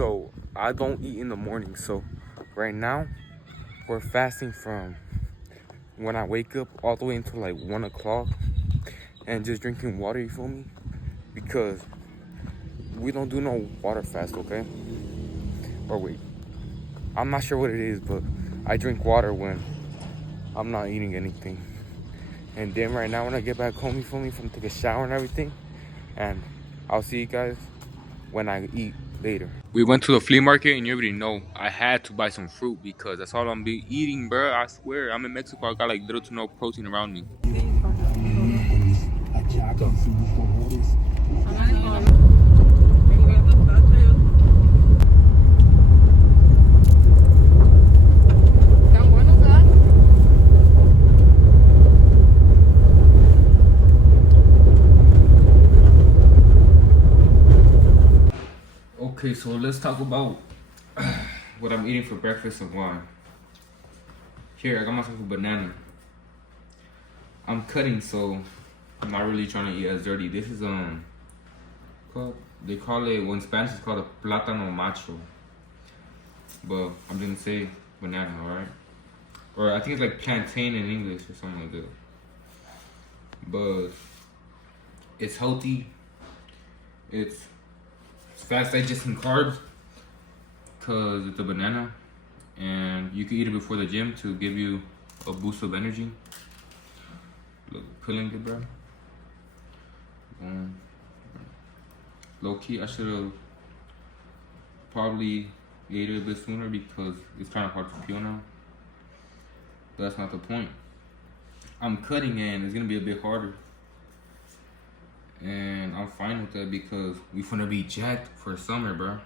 So I don't eat in the morning. So right now we're fasting from when I wake up all the way until like 1 o'clock and just drinking water, you feel me? Because we don't do no water fast, okay? Or wait, I'm not sure what it is, but I drink water when I'm not eating anything. And then right now when I get back home, you feel me, from take a shower and everything, and I'll see you guys when I eat later. We went to the flea market and you already know I had to buy some fruit because that's all I'm be eating, bro. I swear, I'm in Mexico. I got like little to no protein around me. Okay, so let's talk about what I'm eating for breakfast and why. Here, I got myself a banana. I'm cutting, so I'm not really trying to eat as dirty. This is they call it, well, in Spanish it's called a plátano macho, but I'm gonna say banana, alright? Or I think it's like plantain in English or something like that. But it's healthy. It's fast digesting carbs because it's a banana, and you can eat it before the gym to give you a boost of energy. Look, feeling good, bro. Low key, I should have probably ate it a bit sooner because it's kind of hard to peel now. But that's not the point. I'm cutting and it's gonna be a bit harder. And I'm fine with that because we finna be jacked for summer, bro.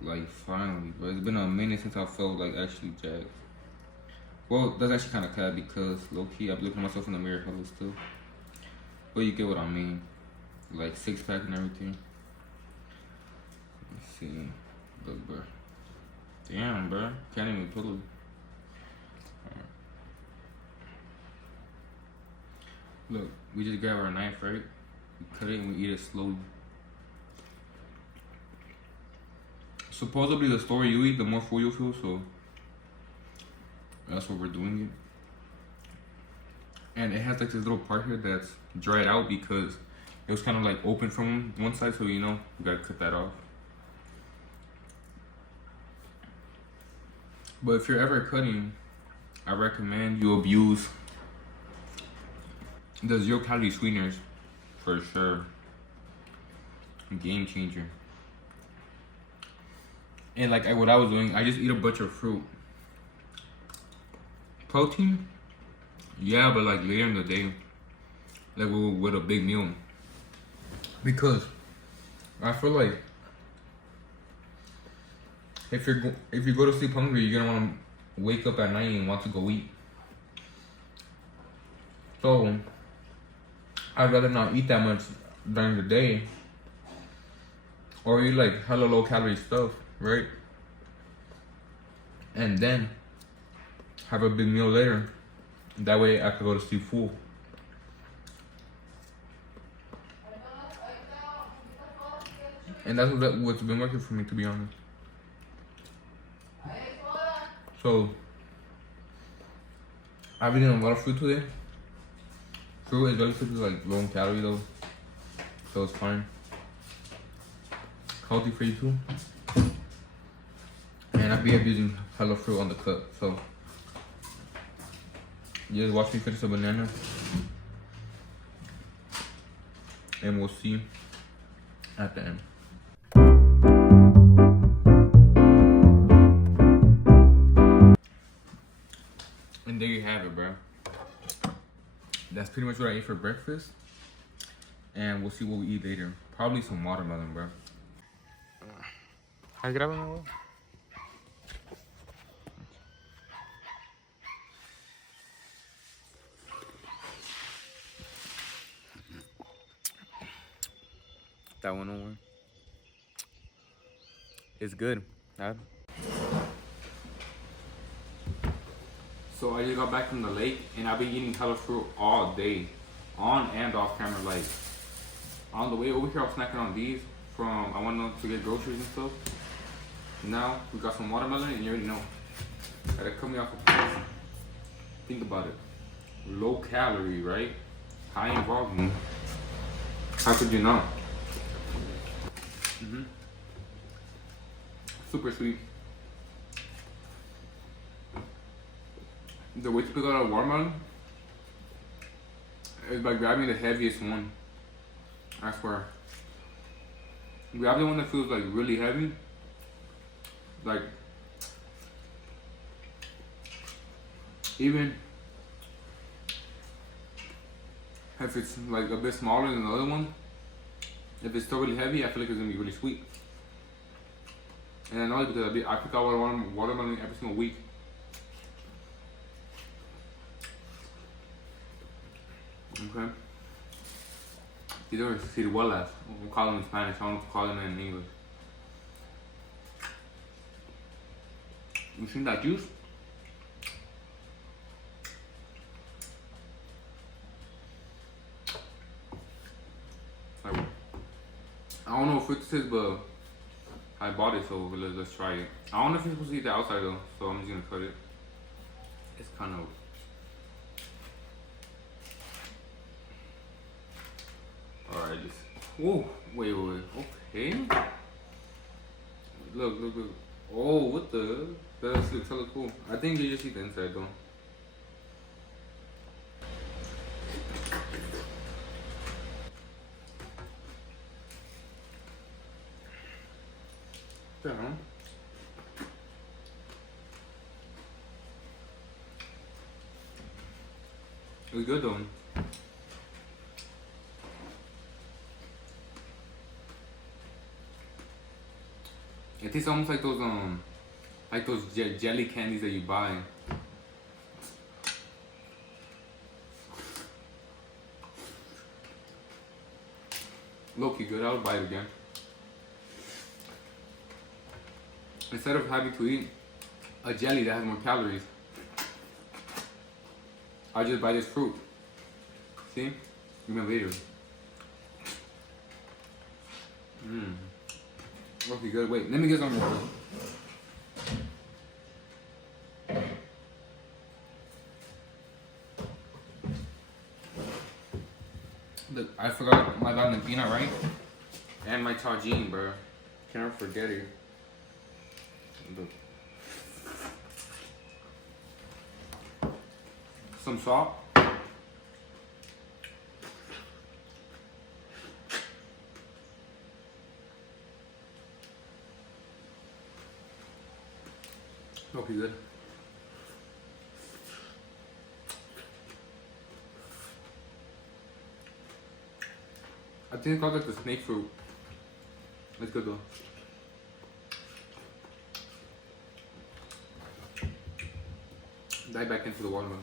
Like, finally, bro. It's been a minute since I felt like actually jacked. Well, that's actually kind of bad because low-key, I've looked at myself in the mirror hella still. But you get what I mean. Like, six-pack and everything. Let's see. Look, bro. Damn, bro. Can't even pull it. Look, we just grab our knife, right? We cut it and we eat it slowly. Supposedly, the slower you eat, the more full you feel, so that's what we're doing it. And it has like this little part here that's dried out because it was kind of like open from one side, so you know, we gotta cut that off. But if you're ever cutting, I recommend you abuse the 0-calorie sweeteners for sure. Game changer. And like what I was doing, I just eat a bunch of fruit. Protein, yeah, but like later in the day, like with a big meal. Because I feel like if you go to sleep hungry, you're gonna want to wake up at night and want to go eat. So I'd rather not eat that much during the day, or eat like hella low calorie stuff, right? And then have a big meal later. That way I could go to sleep full. And that's what's been working for me, to be honest. So I've been eating a lot of fruit today. Fruit is relatively like low in calorie though, so it's fine. Healthy for you too. And I'll be abusing hella fruit on the cut, so you just watch me finish a banana, and we'll see at the end. And there you have it, bro. That's pretty much what I ate for breakfast. And we'll see what we eat later. Probably some watermelon, bro. Ahí grábame, bro. That one over. It's good. So I just got back from the lake and I've been eating hella fruit all day. On and off camera. Like on the way over here I was snacking on these from I went to get groceries and stuff. Now we got some watermelon, and you already know that'll cut me off a price. Think about it. Low calorie, right? High in volume. How could you not? Super sweet. The way to pick out a watermelon is by grabbing the heaviest one. I swear. Grab the one that feels like really heavy. Like, even if it's like a bit smaller than the other one, if it's still really heavy, I feel like it's gonna be really sweet. And I know because I pick out watermelon every single week. Okay. These are ciruelas. We'll call them in Spanish. I don't know if we call them in English. You seen that juice? I don't know what it is, but I bought it, so let's try it. I don't know if you're supposed to eat the outside though, so I'm just gonna cut it. It's kind of. Alright, just. Whoa, wait. Okay. Look. Oh, what the? That looks hella cool. I think you just eat the inside though. Yeah. It was good though. It tastes almost like those jelly candies that you buy. Low-key good. I would buy it again. Instead of having to eat a jelly that has more calories, I just buy this fruit. See? Even later. Okay, good. Wait, let me get some more. Look, I forgot my Valentina, right? And my tagine, bro. Can't forget it. Look. Some salt. Okay, good. I think it's called like the snake fruit. It's good though. Dive back into the watermelon.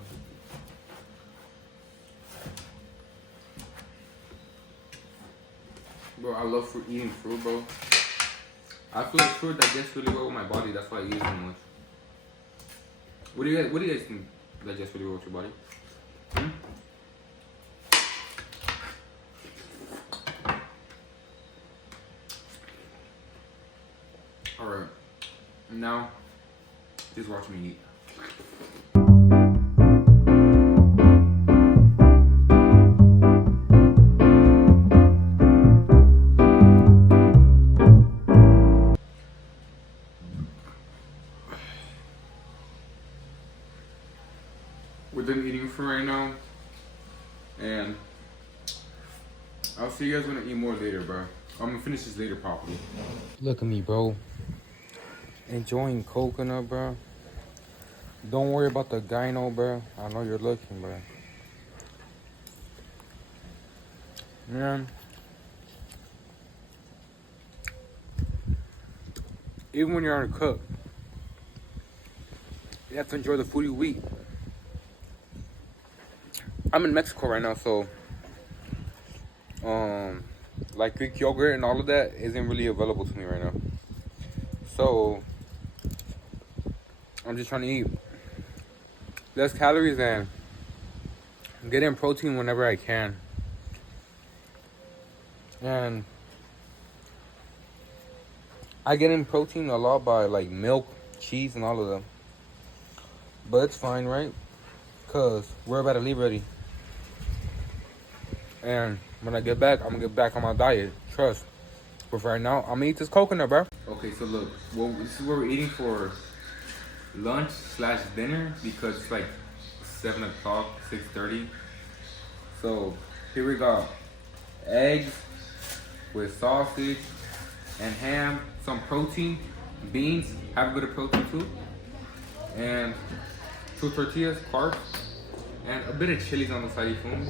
Bro, I love eating fruit, bro. I feel like fruit digests really well with my body. That's why I eat it so much. What do you guys think digests really well with your body? Alright. Now, just watch me eat. We're done eating for right now, and I'll see you guys when I eat more later, bro. I'm gonna finish this later properly. Look at me, bro. Enjoying coconut, bro. Don't worry about the gyno, bro. I know you're looking, bro. Man. Even when you're on a cook, you have to enjoy the food you eat. I'm in Mexico right now, so like Greek yogurt and all of that isn't really available to me right now. So I'm just trying to eat less calories and get in protein whenever I can. And I get in protein a lot by like milk, cheese, and all of them. But it's fine, right? Cause we're about to leave already. And when I get back, I'm gonna get back on my diet. Trust. But for right now, I'm gonna eat this coconut, bro. Okay, so look, well, this is what we're eating for lunch / dinner because it's like 7 o'clock, 6:30. So here we got eggs with sausage and ham, some protein, beans, have a bit of protein too, and 2 tortillas, carbs, and a bit of chilies on the side, you feel me?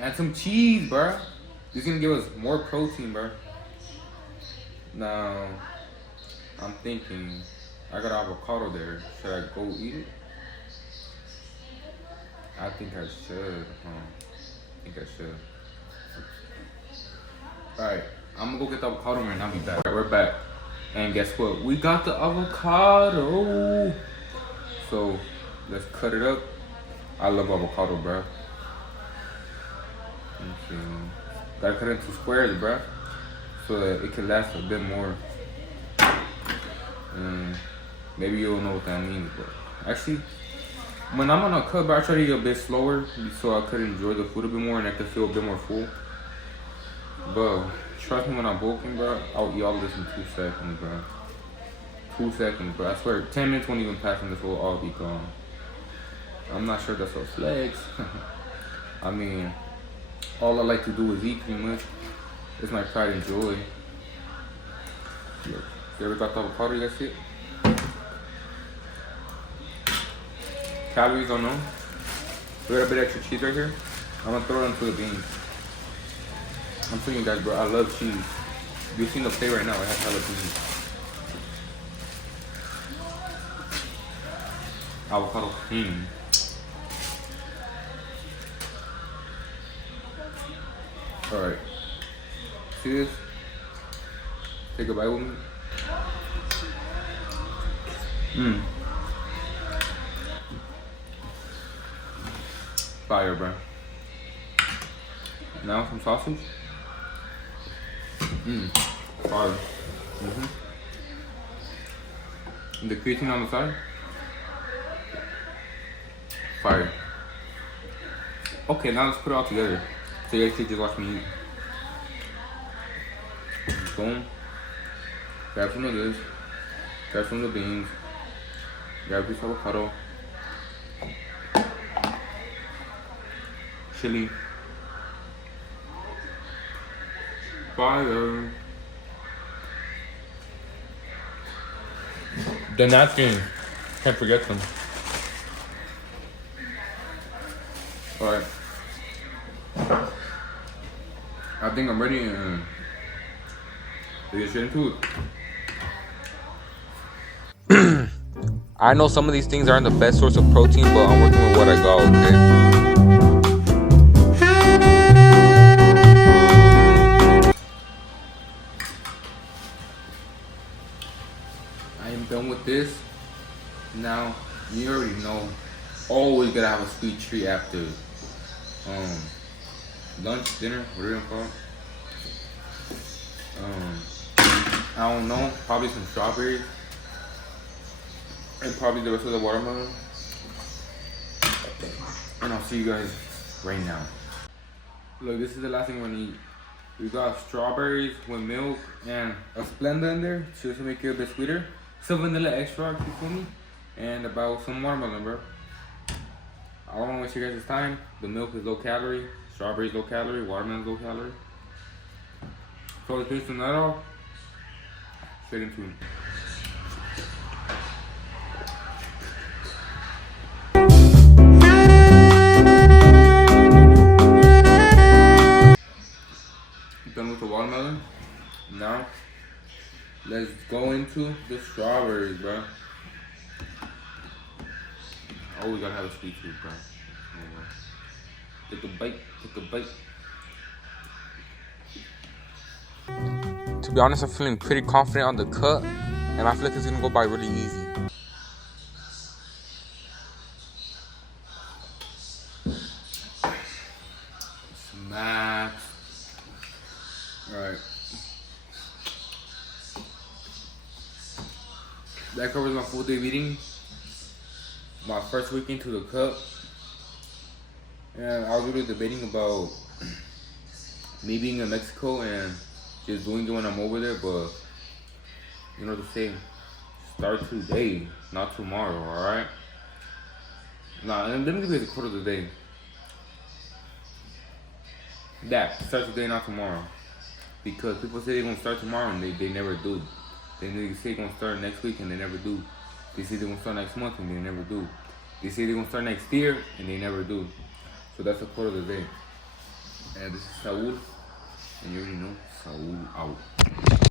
And some cheese, bruh. This is gonna give us more protein, bruh. Now, I'm thinking, I got avocado there. Should I go eat it? I think I should, I think I should. Alright, I'm gonna go get the avocado and I'll be back. Alright, we're back. And guess what? We got the avocado. So, let's cut it up. I love avocado, bruh. Okay. Gotta cut it into squares, bruh, so that it can last a bit more. Maybe you don't know what that means, but actually, when I'm on a cut, I try to eat a bit slower so I could enjoy the food a bit more and I could feel a bit more full. But trust me, when I'm bulking, bro, I'll eat all of this in 2 seconds, bro. 2 seconds, bro. I swear, 10 minutes won't even pass and this will all be gone. I'm not sure that's a flex. I mean, all I like to do is eat pretty much. It's my pride and joy. Look, you ever got the avocado? You guys see it? Calories, don't know. We got a bit extra cheese right here. I'm gonna throw it into the beans. I'm telling you guys, bro, I love cheese. You've seen the plate right now. I have jalapenos. Avocado cream. Alright. See this? Take a bite with me. Fire, bro. Now some sausage. Fire. And the creatine on the side. Fire. Okay, now let's put it all together. So you guys can just watch me eat. Boom. Grab some of this. Grab some of the beans. Grab this avocado. Chili. Fire. The napkin. Can't forget them. Alright. I think I'm ready to get straight into it. I know some of these things aren't the best source of protein, but I'm working with what I got, okay? I am done with this. Now, you already know, always gotta have a sweet treat after lunch, dinner, whatever you call it. I don't know, probably some strawberries and probably the rest of the watermelon. And I'll see you guys right now. Look, this is the last thing we're gonna eat. We got strawberries with milk and a Splenda in there just to make it a bit sweeter. Some vanilla extract, you feel me? And about some watermelon, bro. I don't want to waste your guys' time. The milk is low calorie, strawberries low calorie, watermelon low calorie. So let's finish that off. Straight into it. Done with the watermelon. Now, let's go into the strawberries, bro. Always gotta have a sweet tooth, bro. Take a bite, take a bite. To be honest, I'm feeling pretty confident on the cut, and I feel like it's gonna go by really easy. Smack. Alright. That covers my full day meeting. My first week into the cup. And I was really debating about me being in Mexico and just doing it when I'm over there, but you know what to say. Start today, not tomorrow, alright? Nah, let me give you the quote of the day. That, start today, not tomorrow. Because people say they're gonna start tomorrow and they never do. They say they're gonna start next week and they never do. They say they're gonna start next month and they never do. They say they're gonna start next year and they never do. So that's the quote of the day. And this is Saul, and you already know, Saul out.